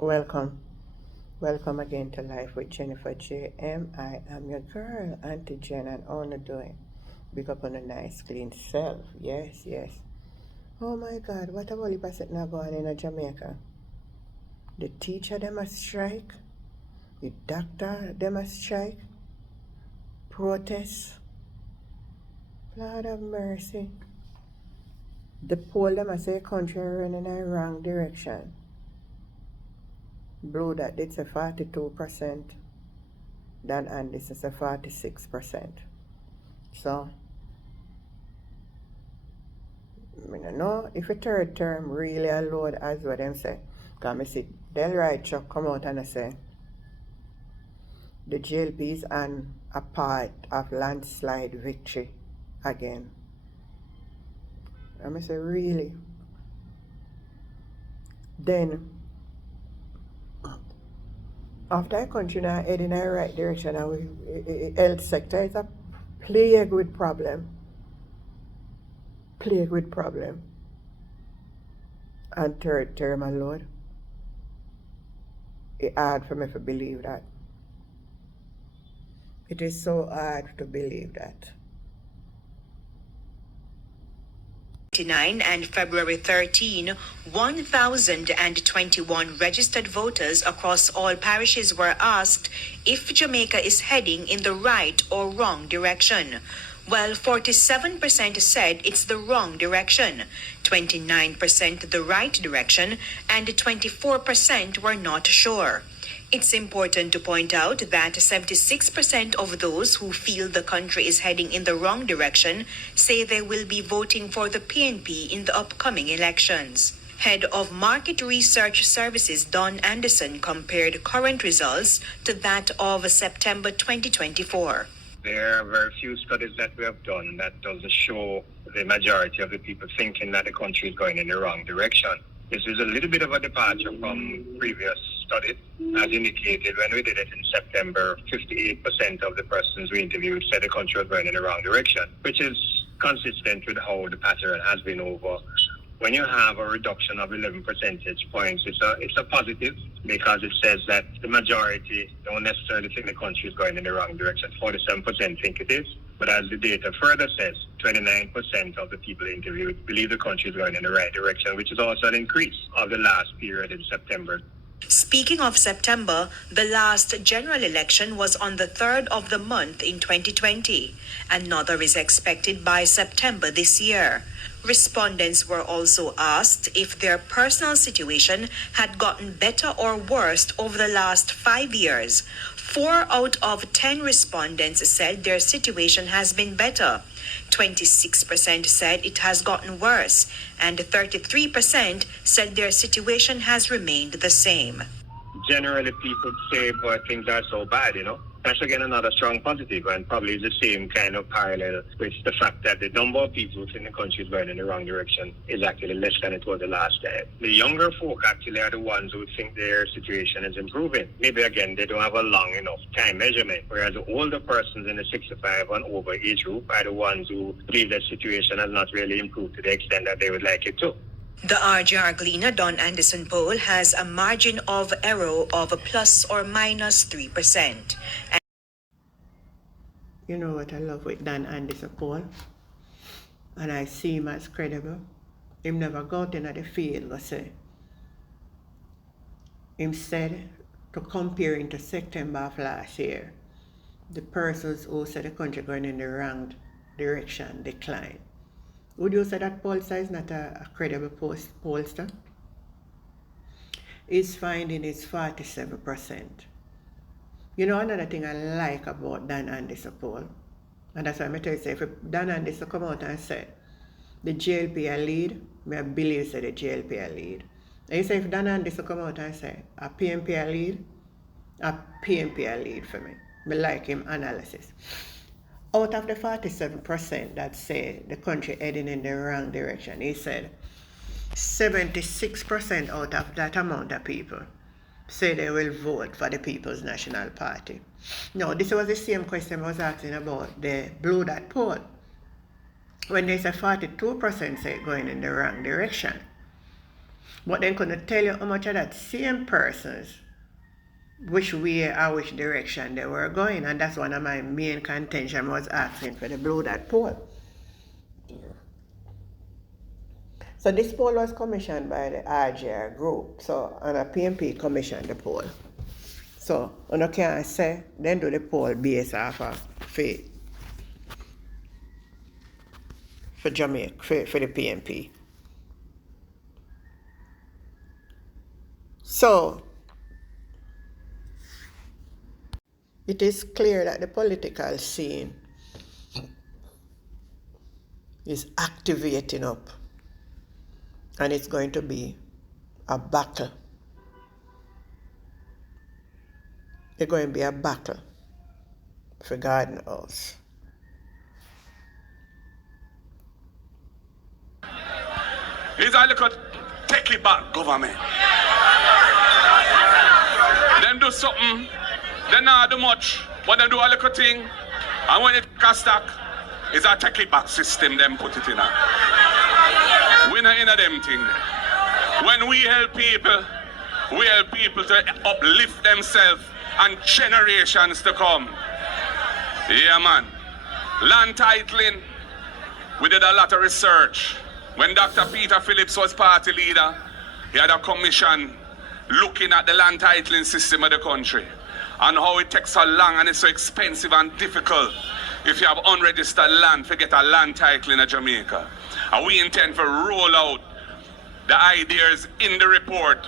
Welcome. Welcome again to Life with Jennifer J.M. I am your girl, Auntie Jen, and how you doing? Big up on a nice, clean self. Yes, yes. Oh my God, what a whole heap of sitting now going in Jamaica? The teacher, them a strike. The doctor, them a strike. Protest. Lord of mercy. The poll, them a say country running in a wrong direction. Blue that it's a 42%. And this is a 46%. So, I don't know if a third term really allowed as what them say. Because I see Del Right Chuck come out and I say the JLP is on a part of landslide victory again. I say really? Then after I continue heading in the right direction and health sector is a plague with problem. Plague with problem. And third term allowed. It's hard for me to believe that. It is so hard to believe that. And February 13, 1,021 registered voters across all parishes were asked if Jamaica is heading in the right or wrong direction. Well, 47% said it's the wrong direction, 29% the right direction, and 24% were not sure. It's important to point out that 76% of those who feel the country is heading in the wrong direction say they will be voting for the PNP in the upcoming elections. Head of Market Research Services Don Anderson compared current results to that of September 2024. There are very few studies that we have done that doesn't show the majority of the people thinking that the country is going in the wrong direction. This is a little bit of a departure from previous studies. As indicated, when we did it in September, 58% of the persons we interviewed said the country was going in the wrong direction, which is consistent with how the pattern has been over. When you have a reduction of 11 percentage points, it's a positive because it says that the majority don't necessarily think the country is going in the wrong direction. 47% think it is. But as the data further says, 29% of the people interviewed believe the country is going in the right direction, which is also an increase of the last period in September. Speaking of September, the last general election was on the 3rd of the month in 2020. Another is expected by September this year. Respondents were also asked if their personal situation had gotten better or worse over the last 5 years. 4 out of 10 respondents said their situation has been better. 26% said it has gotten worse, and 33% said their situation has remained the same. Generally, people say, but things are so bad, That's again another strong positive, and probably the same kind of parallel with the fact that the number of people in the country is going in the wrong direction is actually less than it was the last time. The younger folk actually are the ones who think their situation is improving. Maybe again, they don't have a long enough time measurement, whereas the older persons in the 65 and over age group are the ones who believe their situation has not really improved to the extent that they would like it to. The RJR Gleaner Don Anderson poll has a margin of error of plus or minus 3%. You know what I love with Don Anderson poll? And I see him as credible. Him never go out in the field or say. Him said to comparing to September of last year, the persons who said the country going in the wrong direction decline. Would you say that pollster is not a credible pollster? His finding is 47%. You know another thing I like about Dan Anderson poll, and that's why I tell you, say, if Dan Anderson come out and say the JLP a lead, I believe say the JLP a lead. And you say if Dan Anderson come out and say a PNP a lead for me. I like him analysis. Out of the 47% that say the country heading in the wrong direction, he said 76% out of that amount of people say they will vote for the People's National Party. Now, this was the same question I was asking about the Blue Dot poll. When they say 42% say going in the wrong direction. But then couldn't tell you how much of that same persons, which way or which direction they were going. And that's one of my main contention was asking for the Blue Dot poll. So this poll was commissioned by the RJR group. So, and a PNP commissioned the poll. So, you can't say, then do the poll based off of faith for Jamaica, for the PNP. So, it is clear that the political scene is activating up, and it's going to be a battle. It's going to be a battle for Garden House. It's a little take it back government. Them do something, they not do much, but them do a little thing, and when it cast stack, it's a take it back system them put it in. We not in a them thing. When we help people to uplift themselves and generations to come. Yeah, man. Land titling, we did a lot of research. When Dr. Peter Phillips was party leader, he had a commission looking at the land titling system of the country and how it takes so long and it's so expensive and difficult if you have unregistered land to get a land title in Jamaica. And we intend to roll out the ideas in the report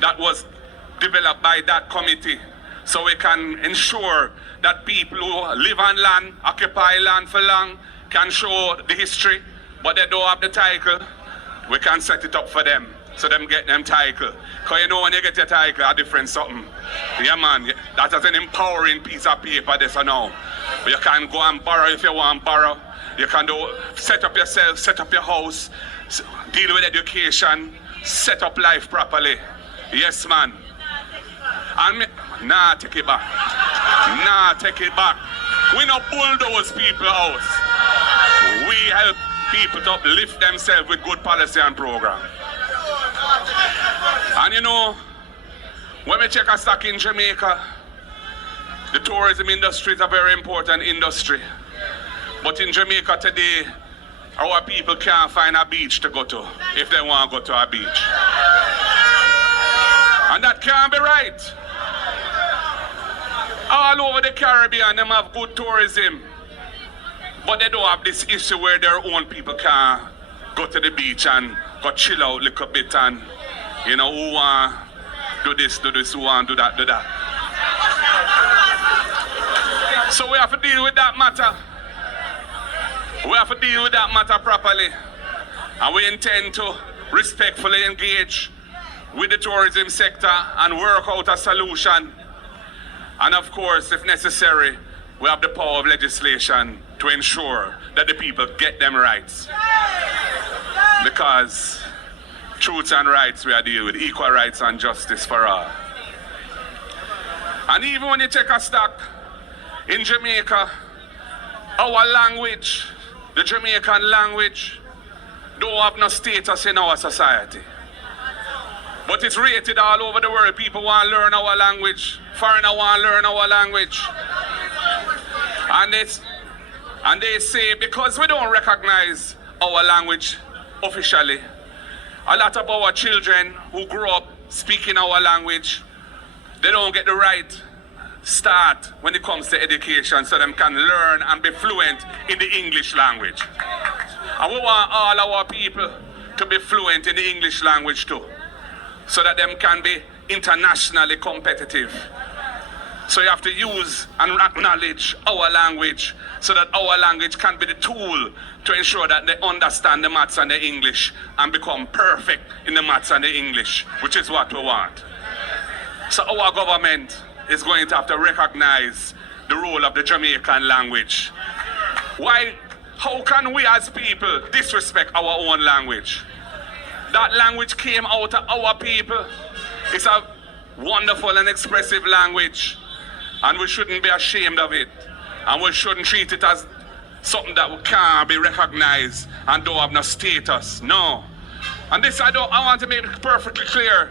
that was developed by that committee so we can ensure that people who live on land, occupy land for long, can show the history, but they don't have the title. We can set it up for them so them get them title. Because you know when you get your title, a different something. Yeah, man, that is an empowering piece of paper, this or now. You can go and borrow if you want to borrow. You can do set up yourself, set up your house, deal with education, set up life properly. Yes, man. And nah, take it back. Nah, take it back. We not bulldoze people out. We help people to uplift themselves with good policy and program. And you know, when we check a stock in Jamaica, the tourism industry is a very important industry. But in Jamaica today, our people can't find a beach to go to if they want to go to a beach. And that can't be right. All over the Caribbean, them have good tourism. But they don't have this issue where their own people can go to the beach and go chill out a little bit and, you know, who want do this, who want do that, do that. So we have to deal with that matter. We have to deal with that matter properly. And we intend to respectfully engage with the tourism sector and work out a solution. And of course, if necessary, we have the power of legislation to ensure that the people get them rights. Because truths and rights we are dealing with, equal rights and justice for all. And even when you take a stock in Jamaica, our language, the Jamaican language, don't have no status in our society. But it's rated all over the world. People want to learn our language. Foreigners want to learn our language. And they say because we don't recognize our language officially, a lot of our children who grow up speaking our language, they don't get the right start when it comes to education so them can learn and be fluent in the English language. And we want all our people to be fluent in the English language too, so that them can be internationally competitive. So you have to use and acknowledge our language so that our language can be the tool to ensure that they understand the maths and the English and become perfect in the maths and the English, which is what we want. So our government is going to have to recognize the role of the Jamaican language. Why? How can we as people disrespect our own language? That language came out of our people. It's a wonderful and expressive language, and we shouldn't be ashamed of it. And we shouldn't treat it as something that can't be recognized and don't have no status. No. And this I want to make it perfectly clear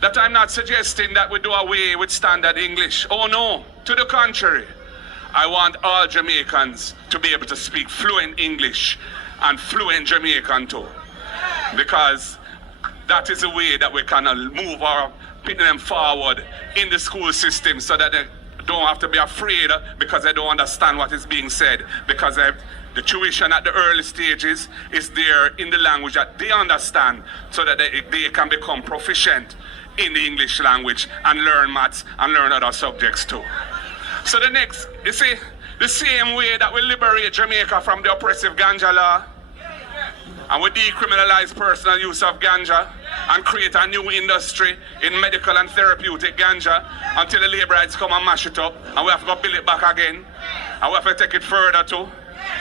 that I'm not suggesting that we do away with standard English. Oh no, to the contrary. I want all Jamaicans to be able to speak fluent English and fluent Jamaican too. Because that is the way that we can move our putting them forward in the school system so that they don't have to be afraid because they don't understand what is being said. Because the tuition at the early stages is there in the language that they understand so that they can become proficient in the English language and learn maths and learn other subjects too. So the next, you see, the same way that we liberate Jamaica from the oppressive ganja law and we decriminalize personal use of ganja and create a new industry in medical and therapeutic ganja until the labor rights come and mash it up and we have to go build it back again and we have to take it further too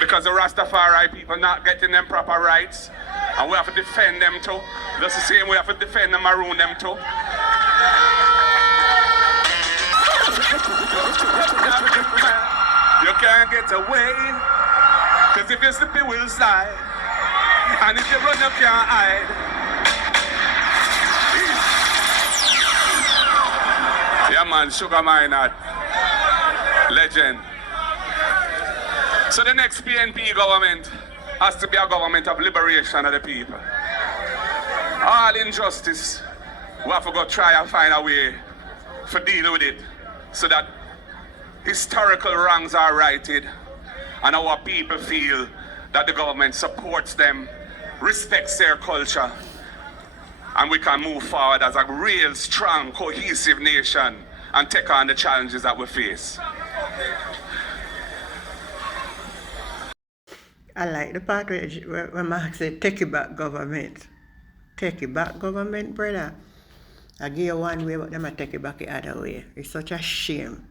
because the Rastafari people not getting them proper rights and we have to defend them too. That's the same way we have to defend the maroon them too. You can't get away, cause if you slip you will slide, and if you run you can't hide. Yeah man, Sugar Minot, legend. So the next PNP government has to be a government of liberation of the people. All injustice, we have to go try and find a way to deal with it so that historical wrongs are righted and our people feel that the government supports them, respects their culture, and we can move forward as a real, strong, cohesive nation and take on the challenges that we face. I like the part where Mark said, take it back government. Take it back government, brother. I give you one way, but them I take it back the other way. It's such a shame.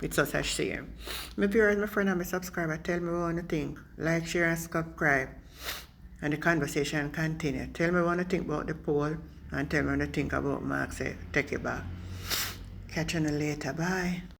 It's such a shame. My viewers, my friend and my subscriber, tell me what you think. Like, share and subscribe. And the conversation continue. Tell me what you think about the poll. And tell me what you think about Mark say, take it back. Catch you later. Bye.